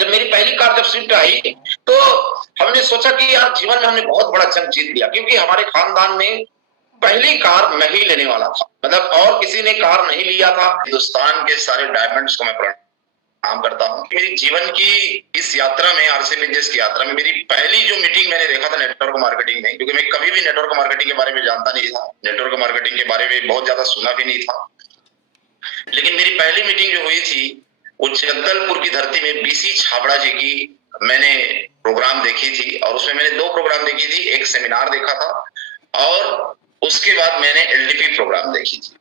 जब मेरी पहली कार जब स्विफ्ट आई तो हमने सोचा कि यार जीवन में हमने बहुत बड़ा जंग जीत लिया, क्योंकि हमारे खानदान में पहली कार मैं ही लेने वाला था, मतलब और किसी ने कार नहीं लिया था। हिंदुस्तान के सारे डायमंड्स को मैं प्रणाम करता हूँ। मेरी जीवन की इस यात्रा में, आरसी बिजनेस की यात्रा में, मेरी पहली जो मीटिंग मैंने देखा था नेटवर्क मार्केटिंग में, क्योंकि मैं कभी भी नेटवर्क मार्केटिंग के बारे में जानता नहीं था, नेटवर्क मार्केटिंग के बारे में बहुत ज्यादा सुना भी नहीं था। लेकिन मेरी पहली मीटिंग जो हुई थी वो जगदलपुर की धरती में बीसी छाबड़ा जी की मैंने प्रोग्राम देखी थी, और उसमें मैंने 2 प्रोग्राम देखी थी। एक सेमिनार देखा था और उसके बाद मैंने एलडीपी प्रोग्राम देखी थी।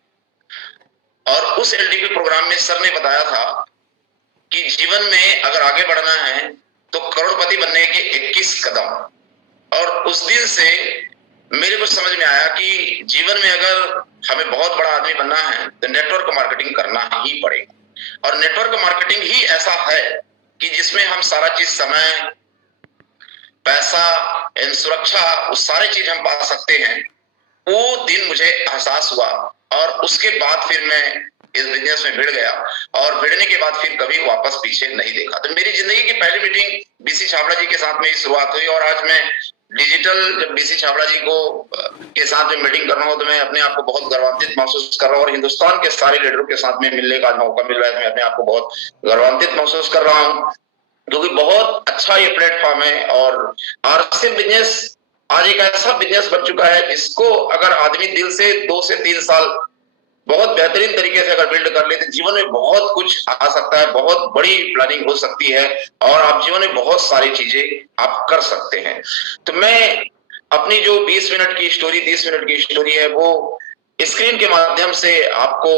और उस एलडीपी प्रोग्राम में सर ने बताया था कि जीवन में अगर आगे बढ़ना है तो करोड़पति बनने के 21 कदम। और उस दिन से मेरे को समझ में आया कि जीवन में अगर हमें बहुत बड़ा आदमी बनना है तो नेटवर्क मार्केटिंग करना ही पड़ेगा। और नेटवर्क मार्केटिंग ही ऐसा है कि जिसमें हम सारा चीज, समय, पैसा एवं सुरक्षा, वो सारे चीज हम पा सकते हैं। वो दिन मुझे एहसास हुआ और उसके बाद फिर मैं इस बिजनेस में भिड़ गया, और भिड़ने के बाद फिर कभी वापस पीछे नहीं देखा। तो मेरी जिंदगी की पहली मीटिंग बीसी छाबड़ा जी के साथ में शुरुआत हुई, और आज मैं डिजिटल जब बीसी छाबड़ा जी को के साथ में मीटिंग कर रहा हूँ तो मैं अपने आप को बहुत गर्वान्वित महसूस कर रहा हूँ, और हिंदुस्तान के सारे लीडरों के साथ में मिलने का मौका मिल रहा है। मैं अपने आप को बहुत गर्वान्वित महसूस कर रहा हूँ, क्योंकि बहुत अच्छा ये प्लेटफॉर्म है। और आरसी बिजनेस आज एक ऐसा बिजनेस बन चुका है जिसको अगर आदमी दिल से 2 से 3 साल बहुत बेहतरीन तरीके से अगर बिल्ड कर ले तो जीवन में बहुत कुछ आ सकता है, बहुत बड़ी प्लानिंग हो सकती है, और आप जीवन में बहुत सारी चीजें आप कर सकते हैं। तो मैं अपनी जो 20 मिनट की स्टोरी, 30 मिनट की स्टोरी है, वो स्क्रीन के माध्यम से आपको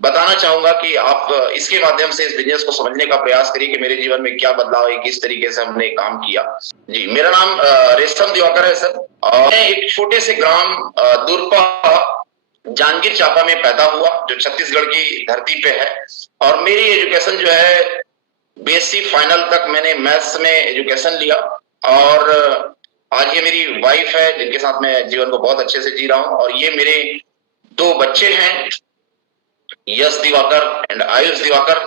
बताना चाहूंगा कि आप इसके माध्यम से इस बिजनेस को समझने का प्रयास करिए कि मेरे जीवन में क्या बदलाव है, किस तरीके से हमने काम किया। जी, मेरा नाम रेशम दिवाकर है सर, और मैं एक छोटे से ग्राम दूरपा जांजगीर चांपा में पैदा हुआ, जो छत्तीसगढ़ की धरती पे है। और मेरी एजुकेशन जो है बीएससी फाइनल तक मैंने मैथ्स में एजुकेशन लिया, और आज ये मेरी वाइफ है जिनके साथ मैं जीवन को बहुत अच्छे से जी रहा हूँ, और ये मेरे 2 बच्चे हैं, यश दिवाकर एंड आयुष दिवाकर,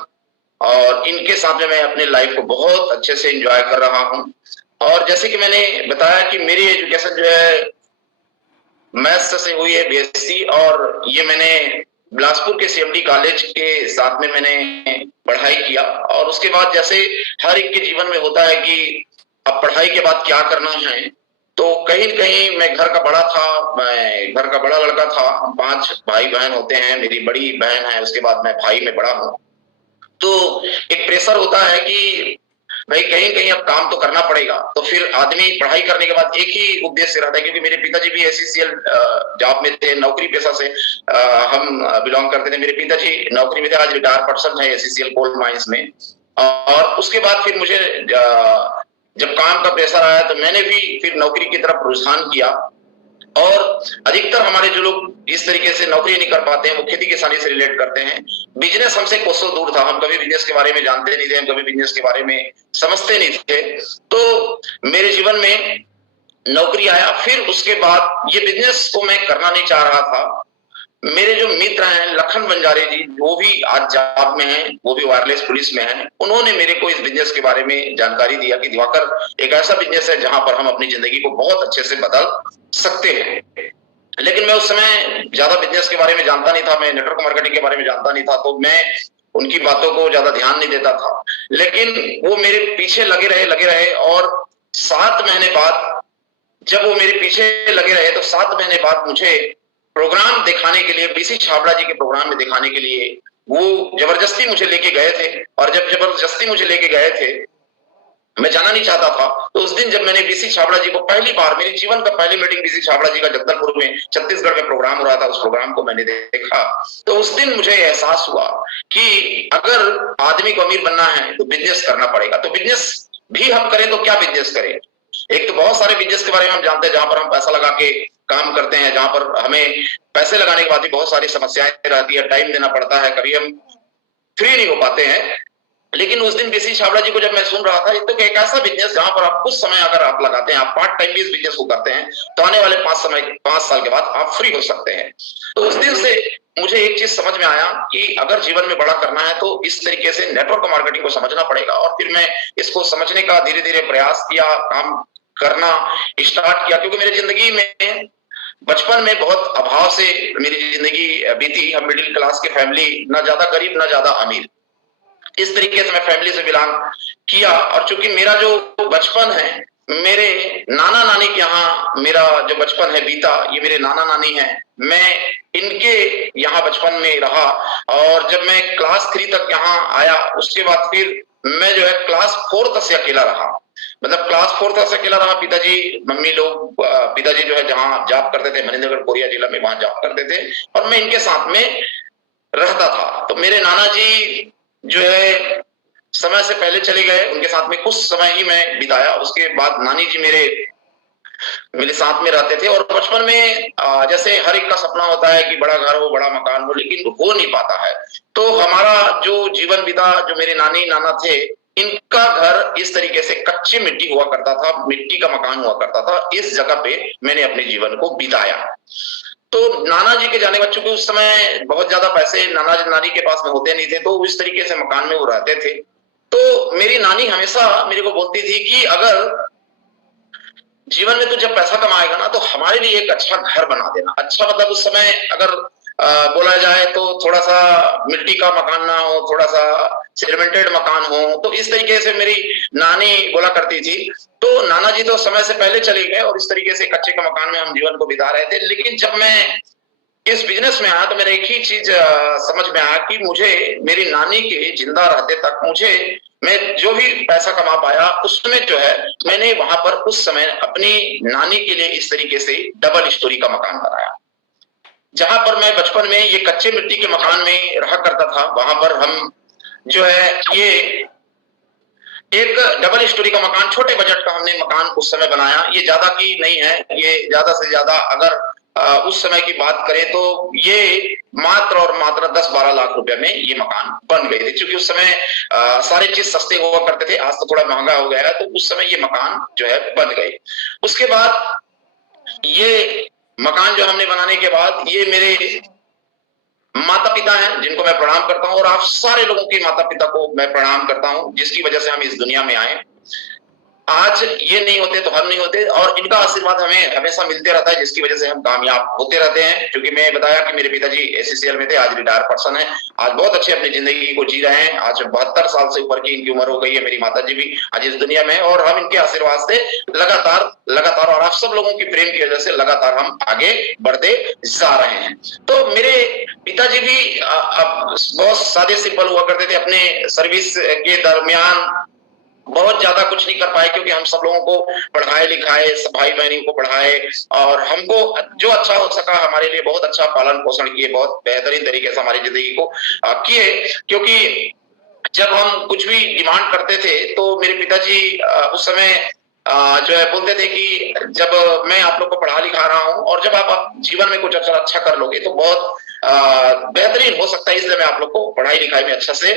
और इनके साथ में मैं अपने लाइफ को बहुत अच्छे से एंजॉय कर रहा हूँ। और जैसे कि मैंने बताया कि मेरी एजुकेशन जो है मैथ्स से हुई है बीएससी, और ये मैंने बिलासपुर के सीएमडी कॉलेज के साथ में मैंने पढ़ाई किया। और उसके बाद जैसे हर एक के जीवन में होता है कि अब पढ़ाई के बाद क्या करना है, तो कहीं न कहीं मैं घर का बड़ा था, मैं घर का बड़ा लड़का था। हम 5 भाई बहन होते हैं, मेरी बड़ी बहन है, उसके बाद मैं भाई में बड़ा हूँ। तो एक प्रेशर होता है कि भाई कहीं कहीं अब काम तो करना पड़ेगा। तो फिर आदमी पढ़ाई करने के बाद एक ही उद्देश्य रहता है, क्योंकि मेरे पिताजी भी एससीसीएल जॉब में थे, नौकरी पेशा से हम बिलोंग करते थे। मेरे पिताजी नौकरी में थे, आज रिटायर पर्सन है एससीसीएल कोल माइंस में। और उसके बाद फिर मुझे जब काम का प्रेशर आया तो मैंने भी फिर नौकरी की तरफ रुझान किया। और अधिकतर हमारे जो लोग इस तरीके से नौकरी नहीं कर पाते हैं वो खेती किसानी से रिलेट करते हैं। बिजनेस हमसे कोसों दूर था, हम कभी बिजनेस के बारे में जानते नहीं थे, हम कभी बिजनेस के बारे में समझते नहीं थे। तो मेरे जीवन में नौकरी आया, फिर उसके बाद ये बिजनेस को मैं करना नहीं चाह रहा था। मेरे जो मित्र हैं लखन बंजारे जी, वो भी आज जॉब में हैं, वो भी वायरलेस पुलिस में हैं, उन्होंने मेरे को इस बिजनेस के बारे में जानकारी दिया कि दिवाकर एक ऐसा बिजनेस है जहां पर हम अपनी जिंदगी को बहुत अच्छे से बदल सकते हैं। लेकिन मैं उस समय ज्यादा बिजनेस के बारे में जानता नहीं था, मैं नेटवर्क मार्केटिंग के बारे में जानता नहीं था, तो मैं उनकी बातों को ज्यादा ध्यान नहीं देता था। लेकिन वो मेरे पीछे लगे रहे, और 7 महीने बाद जब वो मेरे पीछे लगे रहे तो 7 महीने बाद मुझे प्रोग्राम दिखाने के लिए, बीसी छाबड़ा जी के प्रोग्राम में दिखाने के लिए वो जबरदस्ती मुझे लेके गए थे। और जब जबरदस्ती मुझे लेके गए थे, मैं जाना नहीं चाहता था। तो उस दिन जब मैंने बीसी छाबड़ा जी को पहली बार, मेरे जीवन का पहली मीटिंग बीसी छाबड़ा जी का जगदलपुर में छत्तीसगढ़ में प्रोग्राम हो रहा था, उस प्रोग्राम को मैंने देखा, तो उस दिन मुझे एहसास हुआ कि अगर आदमी को अमीर बनना है तो बिजनेस करना पड़ेगा। तो बिजनेस भी हम करें तो क्या बिजनेस करें? एक तो बहुत सारे बिजनेस के बारे में हम जानते हैं जहां पर हम पैसा लगा के काम करते हैं, जहां पर हमें पैसे लगाने के बाद भी बहुत सारी समस्याएं रहती है, टाइम देना पड़ता है, कभी हम फ्री नहीं हो पाते हैं। लेकिन उस दिन बीसी छाबड़ा जी को जब मैं सुन रहा था, तो एक ऐसा बिजनेस जहां पर आप कुछ समय अगर आप लगाते हैं, आप पार्ट टाइम भी इस बिजनेस को करते हैं, तो आने वाले 5 साल के बाद आप फ्री हो सकते हैं। तो उस दिन से मुझे एक चीज समझ में आया कि अगर जीवन में बड़ा करना है तो इस तरीके से नेटवर्क मार्केटिंग को समझना पड़ेगा। और फिर मैं इसको समझने का धीरे धीरे प्रयास किया, काम करना स्टार्ट किया, क्योंकि मेरी जिंदगी में बचपन में बहुत अभाव से मेरी जिंदगी बीती। हम मिडिल क्लास की फैमिली, ना ज्यादा गरीब ना ज्यादा अमीर, इस तरीके से मैं फैमिली से बिलोंग किया। और चूंकि मेरा जो बचपन है, मेरे नाना नानी के यहाँ मेरा जो बचपन है बीता, ये मेरे नाना नानी हैं, मैं इनके यहाँ बचपन में रहा। और जब मैं क्लास 3 तक यहाँ आया, उसके बाद फिर मैं जो है क्लास 4 तक से अकेला रहा। मतलब क्लास 4 तक से अकेला रहा। पिताजी मम्मी लोग, पिताजी जो है जहाँ जॉब करते थे, मनिंद्रगढ़ कोरिया जिला में, वहां जॉब करते थे, और मैं इनके साथ में रहता था। तो मेरे नाना जी जो है समय से पहले चले गए, उनके साथ में कुछ समय ही मैं बिताया। उसके बाद नानी जी मेरे मेरे साथ में रहते थे। और बचपन में जैसे हर एक का सपना होता है कि बड़ा घर हो, बड़ा मकान हो, लेकिन हो नहीं पाता है। तो हमारा जो जीवन बीता, जो मेरे नानी नाना थे, इनका घर इस तरीके से कच्ची मिट्टी हुआ करता था, मिट्टी का मकान हुआ करता था। इस जगह पे मैंने अपने जीवन को बिताया। तो नाना जी के जाने के बाद, चूंकि उस समय बहुत ज्यादा पैसे नाना नानी के पास में होते नहीं थे, तो इस तरीके से मकान में वो रहते थे। तो मेरी नानी हमेशा मेरे को बोलती थी कि अगर जीवन में तू जब पैसा कमाएगा ना, तो हमारे लिए एक अच्छा घर बना देना। अच्छा मतलब उस समय अगर बोला जाए तो थोड़ा सा मिट्टी का मकान ना हो, थोड़ा सा सीमेंटेड मकान हो। तो इस तरीके से मेरी नानी बोला करती थी। तो नाना जी तो समय से पहले चले गए, और इस तरीके से कच्चे का मकान में हम जीवन को बिता रहे थे। लेकिन जब मैं इस बिजनेस में आया, तो मेरा एक ही चीज समझ में आया कि मुझे मेरी नानी के जिंदा रहते तक मुझे, मैं जो भी पैसा कमा पाया उसमें जो है, मैंने वहां पर उस समय अपनी नानी के लिए इस तरीके से डबल स्टोरी का मकान बनाया। जहां पर मैं बचपन में ये कच्चे मिट्टी के मकान में रहा करता था, वहां पर हम जो है ये एक डबल स्टोरी का मकान, छोटे बजट का हमने मकान उस समय बनाया। ये ज्यादा की नहीं है, ये ज्यादा से ज्यादा अगर उस समय की बात करें तो ये मात्र और मात्र 10-12 लाख रुपए में ये मकान बन गए थे। क्योंकि उस समय सारे चीज सस्ते हुआ करते थे, आज तो थोड़ा महंगा हो गया है। तो उस समय ये मकान जो है बन गए। उसके बाद ये मकान जो हमने बनाने के बाद, ये मेरे माता पिता हैं जिनको मैं प्रणाम करता हूं, और आप सारे लोगों के माता पिता को मैं प्रणाम करता हूं, जिसकी वजह से हम इस दुनिया में आए। आज ये नहीं होते तो हम नहीं होते, और इनका आशीर्वाद हमें हमेशा मिलते रहता है, जिसकी वजह से हम कामयाब होते रहते हैं। क्योंकि मैं बताया कि मेरे पिताजी एससीसीएल में थे, आज रिटायर पर्सन है, आज बहुत अच्छे अपनी जिंदगी को जी रहे हैं। आज 72 साल से ऊपर की इनकी उम्र हो गई है। मेरी माता जी भी आज इस दुनिया में है, और हम इनके आशीर्वाद से लगातार लगातार और आप सब लोगों की प्रेम की वजह से लगातार हम आगे बढ़ते जा रहे हैं। तो मेरे पिताजी भी बहुत सादे सिंपल हुआ करते थे। अपने सर्विस के दरमियान बहुत ज्यादा कुछ नहीं कर पाए, क्योंकि हम सब लोगों को पढ़ाए लिखाए, भाई बहनों को पढ़ाए, और हमको जो अच्छा हो सका हमारे लिए बहुत अच्छा पालन पोषण किए, बहुत बेहतरीन तरीके से हमारी जिंदगी को किए। क्योंकि जब हम कुछ भी डिमांड करते थे, तो मेरे पिताजी उस समय जो है बोलते थे कि जब मैं आप लोग को पढ़ा लिखा रहा हूं, और जब आप जीवन में कुछ अच्छा कर लोगे तो बहुत बेहतरीन हो सकता है, इसलिए मैं आप लोग को पढ़ाई लिखाई में अच्छा से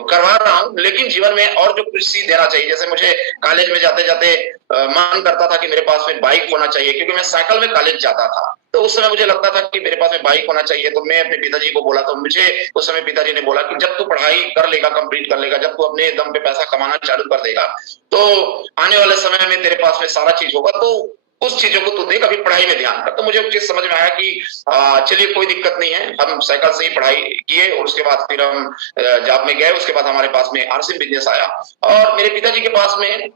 करवा रहा हूं। लेकिन जीवन में और जो कुछ सीख देना चाहिए, जैसे मुझे कॉलेज में जाते जाते मन करता था कि मेरे पास में बाइक होना चाहिए, क्योंकि मैं साइकिल में कॉलेज जाता था। तो उस समय मुझे लगता था कि मेरे पास में बाइक होना चाहिए। तो मैं अपने पिताजी को बोला, तो मुझे उस समय पिताजी ने बोला कि जब तू पढ़ाई कर लेगा, कंप्लीट कर लेगा, जब तू अपने दम पे पैसा कमाना चालू कर देगा, तो आने वाले समय में तेरे पास में सारा चीज होगा, तो उस चीजों को तू देख, अभी पढ़ाई में ध्यान कर। तो मुझे एक चीज समझ में आया कि चलिए कोई दिक्कत नहीं है। हम साइकिल से ही पढ़ाई किए, और उसके बाद फिर हम जॉब में गए। उसके बाद हमारे पास में आरसी बिजनेस आया, और मेरे पिताजी के पास में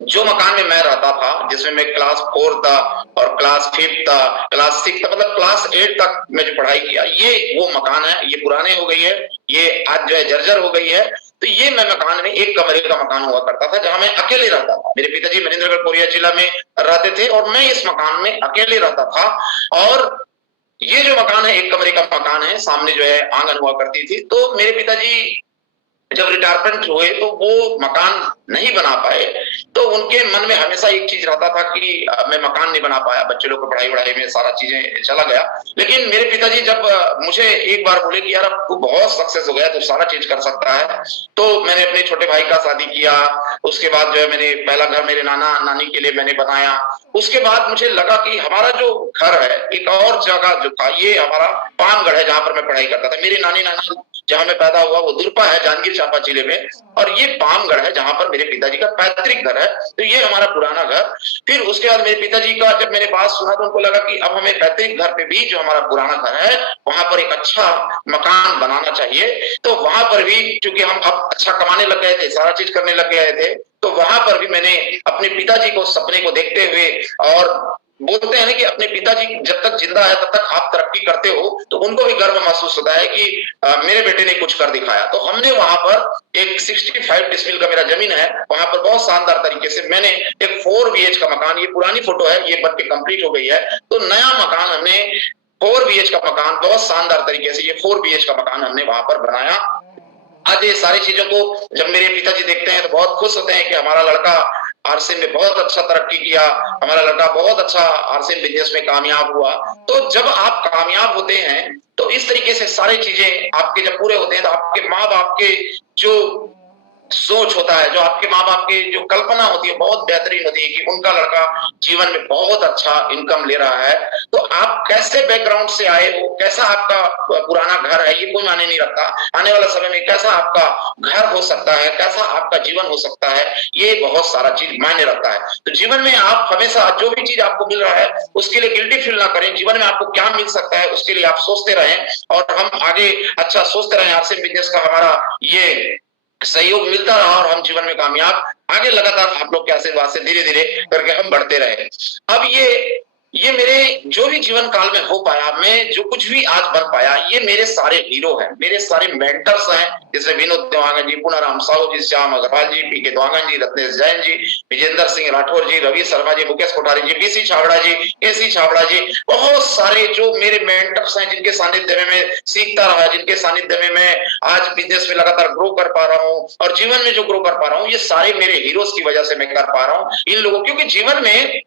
जो मकान में मैं रहता था, जिसमें मैं क्लास 4 था और क्लास 5 था, क्लास 6 था, मतलब क्लास 8 तक मैं जो पढ़ाई किया, ये वो मकान है। ये पुराने हो गई है, ये आज जो है जर्जर हो गई है। तो ये मैं मकान में एक कमरे का मकान हुआ करता था, जहां मैं अकेले रहता था। मेरे पिताजी मनिंद्रगढ़ कोरिया जिला में रहते थे, और मैं इस मकान में अकेले रहता था। और ये जो मकान है, एक कमरे का मकान है, सामने जो है आंगन हुआ करती थी। तो मेरे पिताजी जब रिटायरमेंट हुए तो वो मकान नहीं बना पाए, तो उनके मन में हमेशा एक चीज रहता था कि मैं मकान नहीं बना पाया, बच्चे लोग को पढ़ाई वढ़ाई में सारा चीजें चला गया। लेकिन मेरे पिताजी जब मुझे एक बार बोले कि यार अब तू बहुत सक्सेस हो गया, तू सारा चीज कर सकता है, तो मैंने अपने छोटे भाई का शादी किया। उसके बाद जो है मैंने पहला घर मेरे नाना नानी के लिए मैंने बनाया। उसके बाद मुझे लगा कि हमारा जो घर है एक और जगह जो था, ये हमारा पामगढ़ है जहां पर मैं पढ़ाई करता था। मेरे नानी नाना जहां मैं पैदा हुआ वो दुर्पा है, जांजगीर चांपा जिले में, और ये पामगढ़ है जहां पर मेरे पिताजी का पैतृक घर है। तो ये हमारा पुराना घर। फिर उसके बाद मेरे पिताजी का जब मैंने बात सुना तो उनको लगा कि अब हमें पैतृक घर पे भी जो हमारा पुराना घर है वहां पर एक अच्छा मकान बनाना चाहिए। तो वहां पर भी चूंकि हम अब अच्छा कमाने लग गए थे, सारा चीज करने लग गए थे, तो वहां पर भी मैंने अपने पिताजी को सपने को देखते हुए, और बोलते हैं ना कि अपने पिताजी जब तक जिंदा है तब तक आप तरक्की करते हो, तो उनको भी गर्व महसूस होता है कि मेरे बेटे ने कुछ कर दिखाया। तो हमने वहां पर एक 65 डिसमिल का मेरा जमीन है, वहां पर बहुत शानदार तरीके से मैंने एक 4 BH का मकान, ये पुरानी फोटो है, ये बन के कंप्लीट हो गई है, तो नया मकान हमने 4 BH का मकान बहुत शानदार तरीके से, ये 4 BH का मकान हमने वहां पर बनाया। आज ये सारी चीजों को जब मेरे पिताजी देखते हैं तो बहुत खुश होते हैं कि हमारा लड़का आरसी में बहुत अच्छा तरक्की किया, हमारा लड़का बहुत अच्छा आरसी बिजनेस में कामयाब हुआ। तो जब आप कामयाब होते हैं तो इस तरीके से सारी चीजें आपके जब पूरे होते हैं तो आपके माँ बाप के जो सोच होता है, जो आपके माँ बाप की जो कल्पना होती है बहुत बेहतरीन होती है कि उनका लड़का जीवन में बहुत अच्छा इनकम ले रहा है। तो आप कैसे बैकग्राउंड से आए हो, कैसा आपका पुराना घर है, ये कोई मायने नहीं रखता। आने वाला समय में कैसा आपका घर हो सकता है, कैसा आपका जीवन हो सकता है, ये बहुत सारा चीज मायने रखता है। तो जीवन में आप हमेशा जो भी चीज आपको मिल रहा है उसके लिए गिल्टी फील ना करें। जीवन में आपको क्या मिल सकता है उसके लिए आप सोचते रहें, और हम आगे अच्छा सोचते रहें। आरसी बिजनेस का हमारा ये सहयोग मिलता रहा और हम जीवन में कामयाब आगे लगातार आप लोग के आशीर्वाद से धीरे धीरे करके हम बढ़ते रहे। अब ये मेरे जो भी जीवन काल में हो पाया, मैं जो कुछ भी आज बन पाया, ये मेरे सारे हीरो हैं, मेरे सारे मेंटर्स हैं, जैसे विनोद देवांगन जी, पूनाराम साहू जी, श्याम अग्रवाल जी, पीके देवांगन जी, रत्नेश जैन जी, विजेंद्र सिंह राठौर जी, रवि शर्मा जी, मुकेश कोठारी जी, बीसी छाबड़ा जी, एसी छाबड़ा जी, बहुत सारे जो मेरे मेंटर्स हैं जिनके सानिध्य में मैं सीखता रहा, जिनके सानिध्य में मैं आज बिजनेस में लगातार ग्रो कर पा रहा हूँ और जीवन में जो ग्रो कर पा रहा हूँ, ये सारे मेरे हीरोज की वजह से मैं कर पा रहा हूँ। इन लोगों, क्योंकि जीवन में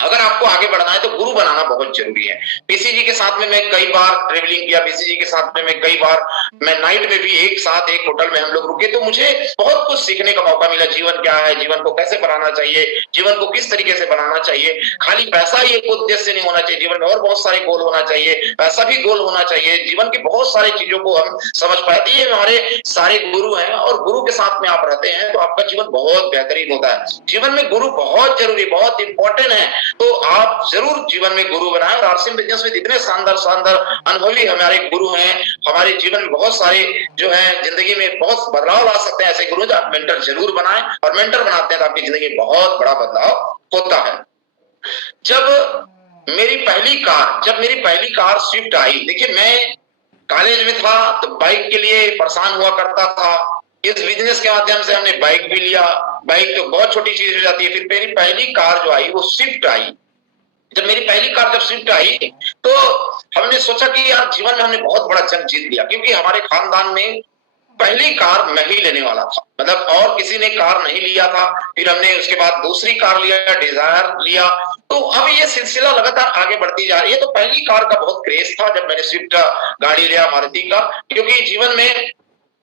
अगर आपको आगे बढ़ना है तो गुरु बनाना बहुत जरूरी है। पीसीजी के साथ में मैं कई बार ट्रेवलिंग किया, पीसीजी के साथ में मैं कई बार मैं नाइट में भी एक साथ एक होटल में हम लोग रुके, तो मुझे बहुत कुछ सीखने का मौका मिला। जीवन क्या है, जीवन को कैसे बनाना चाहिए, जीवन को किस तरीके से बनाना चाहिए। खाली पैसा ही एक उद्देश्य नहीं होना चाहिए, जीवन में और बहुत सारे गोल होना चाहिए, पैसा भी गोल होना चाहिए। जीवन की बहुत सारी चीजों को हम समझ पाते हैं। ये हमारे सारे गुरु हैं, और गुरु के साथ में आप रहते हैं तो आपका जीवन बहुत बेहतरीन होता है। जीवन में गुरु बहुत जरूरी, बहुत इंपॉर्टेंट है। तो आप जरूर जीवन में गुरु बनाएं, और आरसी बिजनेस में इतने शानदार शानदार अनुभवी हमारे गुरु हैं, हमारे जीवन में बहुत सारे जो है जिंदगी में बहुत बदलाव ला सकते हैं। ऐसे गुरु आप मेंटर जरूर बनाएं, और मेंटर बनाते हैं तो आपकी जिंदगी में बहुत बड़ा बदलाव होता है। जब मेरी पहली कार स्विफ्ट आई, देखिए मैं कॉलेज में था तो बाइक के लिए परेशान हुआ करता था। इस बिजनेस के माध्यम से हमने बाइक भी लिया। बाइक तो बहुत छोटी चीज हो जाती है। फिर मेरी पहली कार जो आई वो स्विफ्ट आई। जब मेरी पहली कार जब स्विफ्ट आई तो हमने सोचा कि यार जीवन में हमने बहुत बड़ा जंग जीत लिया, क्योंकि हमारे खानदान में पहली कार मैं ही लेने वाला था, मतलब और किसी ने कार नहीं लिया था। फिर हमने उसके बाद दूसरी कार लिया, डिजायर लिया। तो अब ये सिलसिला लगातार आगे बढ़ती जा रही है। तो पहली कार का बहुत क्रेज था जब मैंने स्विफ्ट गाड़ी लिया मारुति का, क्योंकि जीवन में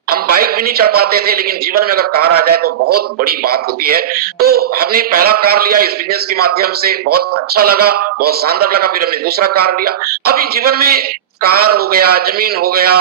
हम बाइक भी नहीं चढ़ पाते थे, लेकिन जीवन में अगर कार आ जाए तो बहुत बड़ी बात होती है। तो हमने पहला कार लिया इस बिजनेस के माध्यम से, बहुत अच्छा लगा, बहुत शानदार लगा। फिर हमने दूसरा कार लिया। अभी जीवन में कार हो गया, जमीन हो गया,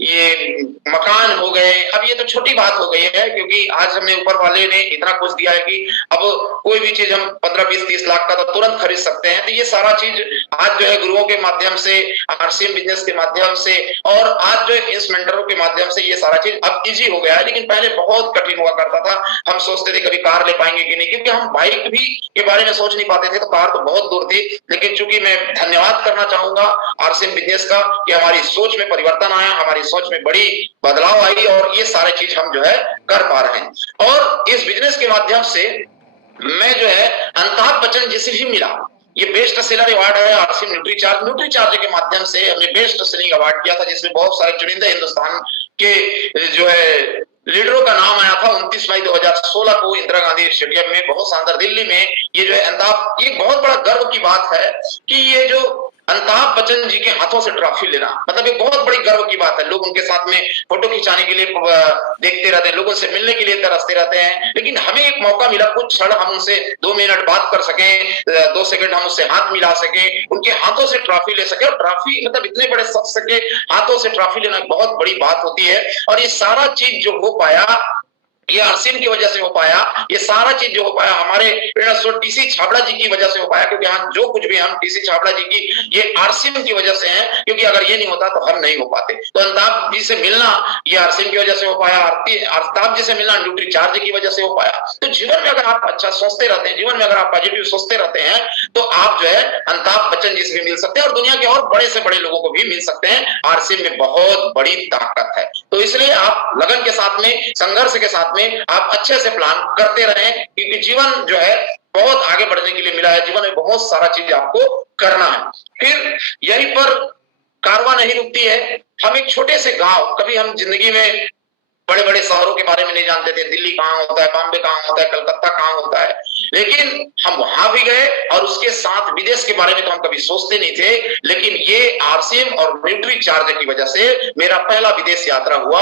ये मकान हो गए, अब ये तो छोटी बात हो गई है, क्योंकि आज हमें ऊपर वाले ने इतना कुछ दिया है कि अब कोई भी चीज हम 15, 20, 30 लाख का तो तुरंत खरीद सकते हैं। तो ये सारा चीज आज जो है गुरुओं के माध्यम से, आरसीएम बिजनेस के माध्यम से, और आज जो इस मेंटरों के माध्यम से ये सारा चीज अब इजी हो गया है। लेकिन पहले बहुत कठिन हुआ करता था। हम सोचते थे कभी कार ले पाएंगे कि नहीं, क्योंकि हम बाइक भी के बारे में सोच नहीं पाते थे, तो कार तो बहुत दूर थी। लेकिन चूंकि मैं धन्यवाद करना चाहूंगा आरसीएम बिजनेस का कि हमारी सोच में परिवर्तन आया, हमारी सोच में बड़ी बदलाव आई, और ये सारे चीज हम जो है कर पा रहे हैं। और इस बिजनेस के माध्यम से मैं जो है अमिताभ बच्चन जिसे भी मिला, ये बेस्ट सेलर अवार्ड है आरसीएम न्यूट्रीचार्ज के माध्यम से हमने बेस्ट सेलिंग अवार्ड किया था, जिसमें बहुत सारे चुनिंदा हिंदुस्तान के जो है लीडरों का नाम आया था 29 मई 2016 को इंदिरा गांधी स्टेडियम में, बहुत शानदार दिल्ली में। ये जो है अमिताभ, ये बहुत बड़ा गर्व की बात है कि ये जो अमिताभ बच्चन जी के हाथों से ट्रॉफी लेना, मतलब ये बहुत बड़ी गर्व की बात है। लोग उनके साथ में फोटो खिंचाने के लिए देखते रहते हैं, लोगों से मिलने के लिए तरसते रहते हैं, लेकिन हमें एक मौका मिला, कुछ क्षण हम उनसे 2 मिनट बात कर सके, 2 सेकंड हम उससे हाथ मिला सके, उनके हाथों से ट्रॉफी ले सके। और ट्रॉफी मतलब इतने बड़े शख्स के हाथों से ट्रॉफी लेना बहुत बड़ी बात होती है। और ये सारा चीज जो हो पाया, ये आरसीएम की वजह से हो पाया। ये सारा चीज जो हो पाया हमारे टीसी छाबड़ा जी की वजह से हो पाया, क्योंकि हम जो कुछ भी हम टीसी छाबड़ा जी की ये आरसीएम की वजह से है, क्योंकि अगर ये नहीं होता तो हम नहीं हो पाते। तो अमिताभ जी से मिलना ये आरसीएम की वजह से हो पाया, अमिताभ जी से मिलना न्यूट्री चार्ज की वजह से हो पाया। तो जीवन में अगर आप अच्छा सोचते रहते हैं, जीवन में अगर आप पॉजिटिव सोचते रहते हैं, तो आप जो है अमिताभ बच्चन जी से भी मिल सकते हैं और दुनिया के और बड़े से बड़े लोगों को भी मिल सकते हैं। आरसीएम में बहुत बड़ी ताकत है। तो इसलिए आप लगन के साथ में, संघर्ष के साथ में आप अच्छे से प्लान करते रहें, क्योंकि जीवन जो है बहुत आगे बढ़ने के लिए मिला है। जीवन में बहुत सारा चीज आपको करना है। फिर यहीं पर कारवां नहीं रुकती है। हम एक छोटे से गांव, कभी हम जिंदगी में बड़े बड़े शहरों के बारे में नहीं जानते थे, दिल्ली कहाँ होता है, बॉम्बे कहाँ होता है, कलकत्ता कहाँ होता है, लेकिन हम वहां भी गए और उसके साथ विदेश के बारे में तो हम कभी सोचते नहीं थे। लेकिन ये आरसीएम और न्यूट्री चार्ज की वजह से मेरा पहला विदेश यात्रा हुआ,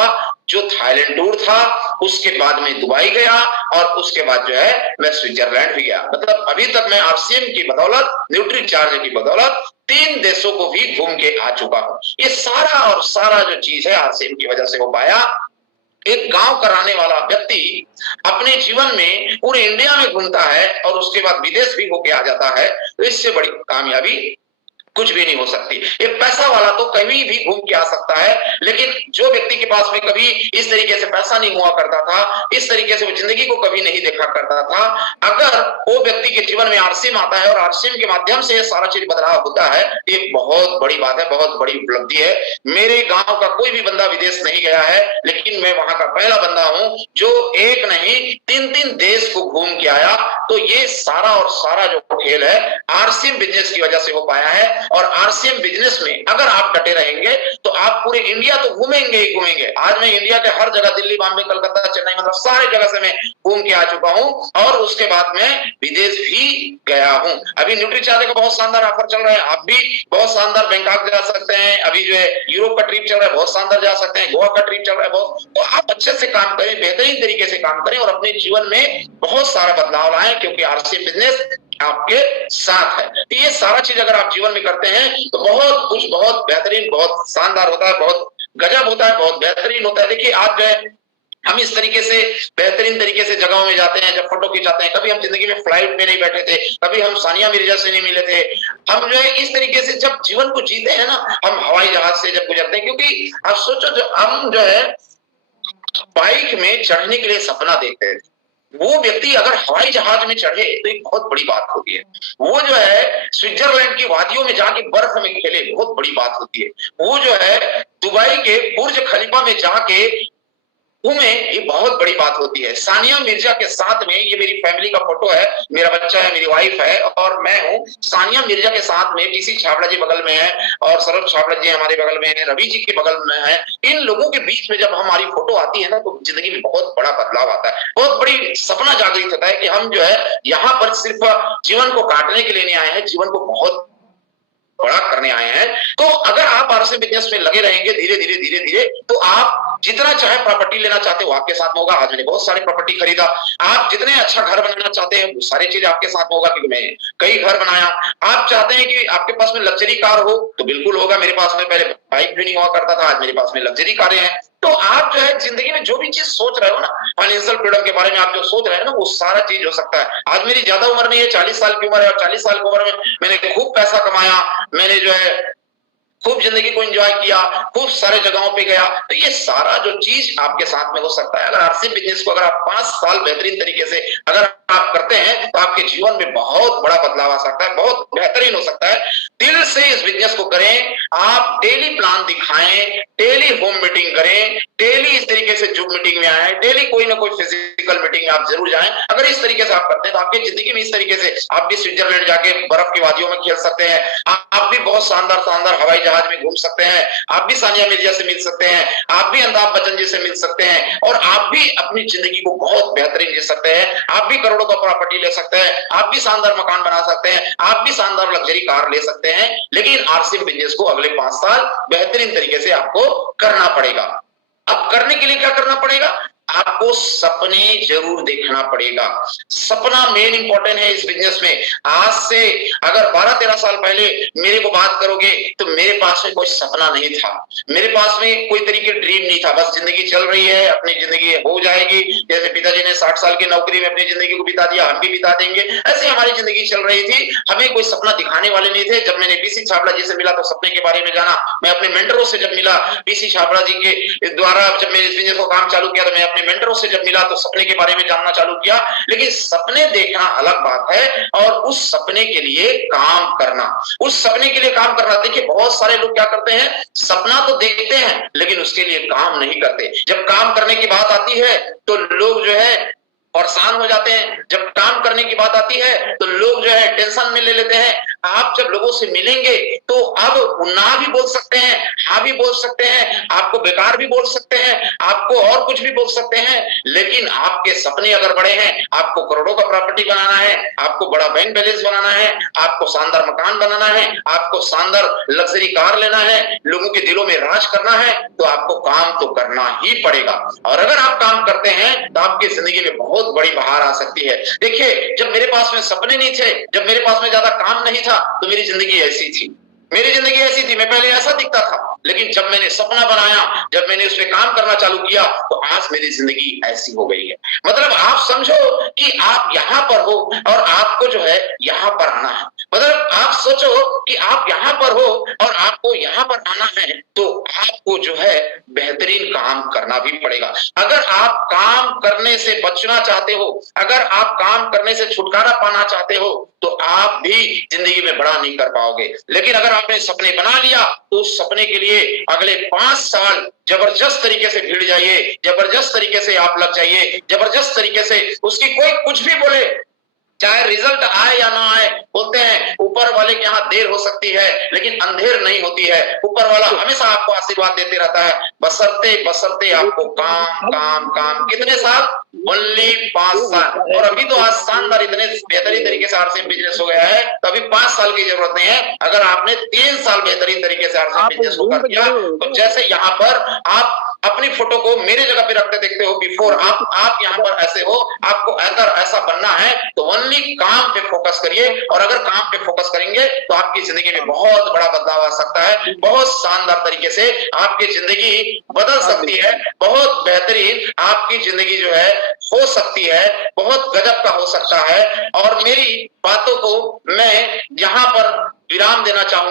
जो थाईलैंड टूर था। उसके बाद में दुबई गया और उसके बाद जो है मैं स्विट्जरलैंड भी गया। मतलब अभी तक मैं आरसीएम की बदौलत, न्यूट्री चार्ज की बदौलत 3 देशों को भी घूम के आ चुका हूं। ये सारा और सारा जो चीज है आरसीएम की वजह से हो पाया। एक गांव कराने वाला व्यक्ति अपने जीवन में पूरे इंडिया में घूमता है और उसके बाद विदेश भी होके आ जाता है, तो इससे बड़ी कामयाबी कुछ भी नहीं हो सकती। एक पैसा वाला तो कभी भी घूम के आ सकता है, लेकिन जो व्यक्ति के पास में कभी इस तरीके से पैसा नहीं हुआ करता था, इस तरीके से वो जिंदगी को कभी नहीं देखा करता था, अगर वो व्यक्ति के जीवन में आरसीएम आता है और आरसीएम के माध्यम से सारा चीज बदलाव होता है, ये बहुत बड़ी बात है, बहुत बड़ी उपलब्धि है। मेरे गांव का कोई भी बंदा विदेश नहीं गया है, लेकिन मैं वहां का पहला बंदा हूं जो एक नहीं 3 देश को घूम के आया। तो ये सारा और सारा जो खेल है आरसीएम बिजनेस की वजह से हो पाया है। और आरसीएम बिजनेस में अगर आप डटे रहेंगे तो आप पूरे इंडिया तो घूमेंगे ही घूमेंगे। आज मैं इंडिया के हर जगह, दिल्ली, बॉम्बे, कलकत्ता, चेन्नई, मतलब सारे जगह से मैं घूम के आ चुका हूं और उसके बाद में विदेश भी गया हूं। अभी न्यूट्री चार्ज का बहुत शानदार ऑफर चल रहा है, आप भी बहुत शानदार बैंकॉक जा सकते हैं। अभी जो है यूरोप का ट्रिप चल रहा है, बहुत शानदार जा सकते हैं। गोवा का ट्रिप चल रहा है बहुत। तो आप अच्छे से काम करें, बेहतरीन तरीके से काम करें और अपने जीवन में बहुत सारा बदलाव लाएं, क्योंकि आरसीएम बिजनेस आपके साथ है। तो ये सारा चीज अगर आप जीवन में करते हैं तो बहुत कुछ, बहुत बेहतरीन, बहुत शानदार होता है, बहुत गजब होता है, बहुत बेहतरीन होता है। देखिए आज जो है हम इस तरीके से बेहतरीन तरीके से जगहों में जाते हैं, जब फोटो खिंचाते हैं, कभी हम जिंदगी में फ्लाइट में नहीं बैठे थे, कभी हम सानिया मिर्जा से नहीं मिले थे। हम जो है इस तरीके से जब जीवन को जीते हैं ना, हम हवाई जहाज से जब गुजरते हैं, क्योंकि आप सोचो जो हम जो है बाइक में चढ़ने के लिए सपना देखते हैं, वो व्यक्ति अगर हवाई जहाज में चढ़े तो एक बहुत बड़ी बात होती है। वो जो है स्विट्जरलैंड की वादियों में जाके बर्फ में खेले, बहुत बड़ी बात होती है। वो जो है दुबई के बुर्ज खलीफा में जाके घूमे, ये बहुत बड़ी बात होती है। सानिया मिर्जा के साथ में, ये मेरी फैमिली का फोटो है, मेरा बच्चा है, मेरी वाइफ है और मैं हूँ। सानिया मिर्जा के साथ में टीसी छाबड़ा जी बगल में है और सौरभ छाबड़ा जी हमारे बगल में है, रवि जी के बगल में है। इन लोगों के बीच में जब हमारी फोटो आती है ना, तो जिंदगी में बहुत बड़ा बदलाव आता है, बहुत बड़ी सपना जागृत होता है कि हम जो है यहाँ पर सिर्फ जीवन को काटने के लिए नहीं आए हैं, जीवन को बहुत बड़ा करने आए हैं। तो अगर आप आरसीएम बिजनेस में लगे रहेंगे धीरे धीरे धीरे धीरे, तो आप जितना चाहे प्रॉपर्टी लेना चाहते हो आपके साथ में होगा। आज मैंने बहुत सारी प्रॉपर्टी खरीदा। आप जितने अच्छा घर बनाना चाहते हैं वो सारी चीज आपके साथ में होगा, क्योंकि मैं कई घर बनाया। आप चाहते हैं कि आपके पास में लग्जरी कार हो तो बिल्कुल होगा। मेरे पास में पहले बाइक भी नहीं हुआ करता था, आज मेरे पास में लग्जरी कारें हैं। तो आप जो है जिंदगी में जो भी चीज सोच रहे हो ना, फाइनेंशियल फ्रीडम के बारे में आप जो सोच रहे हैं ना, वो सारा चीज हो सकता है। आज मेरी ज्यादा उम्र नहीं है, 40 साल की उम्र है और 40 साल की उम्र में मैंने खूब पैसा कमाया, मैंने जो है खूब जिंदगी को एंजॉय किया, खूब सारे जगहों पे गया। तो ये सारा जो चीज आपके साथ में हो सकता है। अगर आरसीएम बिजनेस को अगर आप 5 साल बेहतरीन तरीके से अगर आप करते हैं तो आपके आपके जीवन में बहुत बड़ा बदलाव आ सकता है, बहुत बेहतरीन हो सकता है। दिल से इस बिजनेस को करें, आप डेली प्लान दिखाएं, डेली होम मीटिंग करें, डेली इस तरीके से जूम मीटिंग में आए, डेली कोई ना कोई फिजिकल मीटिंग में आप जरूर जाएं। अगर इस तरीके से आप करते हैं तो आपकी जिंदगी में इस तरीके से आप भी स्विट्जरलैंड जाके बर्फ की वादियों में खेल सकते हैं, आप भी बहुत शानदार शानदार हवाई जहाज में घूम सकते हैं, आप भी सानिया मिर्जा से मिल सकते हैं, आप भी अमिताभ बच्चन जी से मिल सकते हैं, और आप भी अपनी जिंदगी को बहुत बेहतरीन जी सकते हैं। आप भी करोड़ों का प्रॉपर्टी ले सकते हैं, आप भी शानदार मकान बना सकते हैं, आप भी शानदार लग्जरी कार ले सकते हैं। लेकिन आरसीएम बिजनेस को अगले 5 साल बेहतरीन तरीके से आपको करना पड़ेगा। अब करने के लिए क्या करना पड़ेगा? आपको सपने जरूर देखना पड़ेगा। सपना मेन इंपॉर्टेंट है इस बिजनेस में। आज से अगर 12-13 साल पहले मेरे को बात करोगे तो मेरे पास में कोई सपना नहीं था, मेरे पास में कोई तरीके ड्रीम नहीं था, बस जिंदगी चल रही है, अपनी जिंदगी हो जाएगी। जैसे पिताजी ने 60 साल की नौकरी में अपनी जिंदगी को बिता दिया, हम भी बिता देंगे, ऐसे हमारी जिंदगी चल रही थी। हमें कोई सपना दिखाने वाले नहीं थे। जब मैंने पीसी छाबड़ा जी से मिला तो सपने के बारे में जाना। मैं अपने मेंटरों से जब मिला, पीसी छाबड़ा जी के द्वारा जब मैंने इस बिजनेस को काम चालू किया, तो मैं अपने मेंटरों से जब मिला तो सपने के बारे में जानना चालू किया। लेकिन सपने देखना अलग बात है और उस सपने के लिए काम करना, उस सपने के लिए काम करना। देखिए बहुत सारे लोग क्या करते हैं, सपना तो देखते हैं लेकिन उसके लिए काम नहीं करते। जब काम करने की बात आती है तो लोग जो है परेशान हो जाते हैं, जब काम करने की बात आती है तो लोग जो है टेंशन में ले लेते हैं। आप जब लोगों से मिलेंगे तो अब ना भी बोल सकते हैं, हाँ भी बोल सकते हैं, आपको बेकार भी बोल सकते हैं, आपको और कुछ भी बोल सकते हैं। लेकिन आपके सपने अगर बड़े हैं, आपको करोड़ों का प्रॉपर्टी बनाना है, आपको बड़ा बैंक बैलेंस बनाना है, आपको शानदार मकान बनाना है, आपको शानदार लग्जरी कार लेना है, लोगों के दिलों में राज करना है, तो आपको काम तो करना ही पड़ेगा। और अगर आप काम करते हैं तो आपकी जिंदगी में बहुत बड़ी बहार आ सकती है। देखिए जब मेरे पास में सपने नहीं थे, जब मेरे पास में ज्यादा काम नहीं था, तो मेरी जिंदगी ऐसी थी, मेरी जिंदगी ऐसी थी। मैं पहले ऐसा दिखता था, लेकिन जब मैंने सपना बनाया, जब मैंने उस पर काम करना चालू किया, तो आज मेरी जिंदगी ऐसी हो गई है। मतलब आप समझो कि आप यहां पर हो और आपको जो है यहां पर आना है। मतलब आप सोचो कि आप यहां पर हो और आपको यहां पर आना है, तो आपको जो है बेहतरीन काम करना भी पड़ेगा। अगर आप काम करने से बचना चाहते हो, अगर आप काम करने से छुटकारा पाना चाहते हो, तो आप भी जिंदगी में बड़ा नहीं कर पाओगे। लेकिन अगर आपने सपने बना लिया तो उस सपने के लिए अगले 5 साल जबरदस्त तरीके से भिड़ जाइए, जबरदस्त तरीके से आप लग जाइए, जबरदस्त तरीके से उसकी कोई कुछ भी बोले, चाहे रिजल्ट आए या ना आए। बोलते हैं ऊपर वाले के यहाँ देर हो सकती है लेकिन अंधेर नहीं होती है। ऊपर वाला हमेशा आपको आशीर्वाद देते रहता है, बशर्ते बशर्ते आपको काम काम काम। कितने साल? ओनली 5 साल। और अभी तो आज शानदार इतने बेहतरीन तरीके से आरसीएम बिजनेस हो गया है, तो अभी 5 साल की जरूरत नहीं है। अगर आपने 3 साल बेहतरीन तरीके से आरसीएम बिजनेस को कर दिया, तो जैसे यहाँ पर आप अपनी फोटो को मेरे जगह पे रखते देखते हो बिफोर, आप यहाँ पर ऐसे हो, आपको अगर ऐसा बनना है तो ओनली काम पे फोकस करिए। और अगर काम पे फोकस करेंगे तो आपकी जिंदगी में बहुत बड़ा बदलाव आ सकता है, बहुत शानदार तरीके से आपकी जिंदगी बदल सकती है, बहुत बेहतरीन आपकी जिंदगी जो है हो सकती है, बहुत गजब का हो सकता है। और मेरी बातों को मैं यहाँ पर विराम देना चाहूंगा।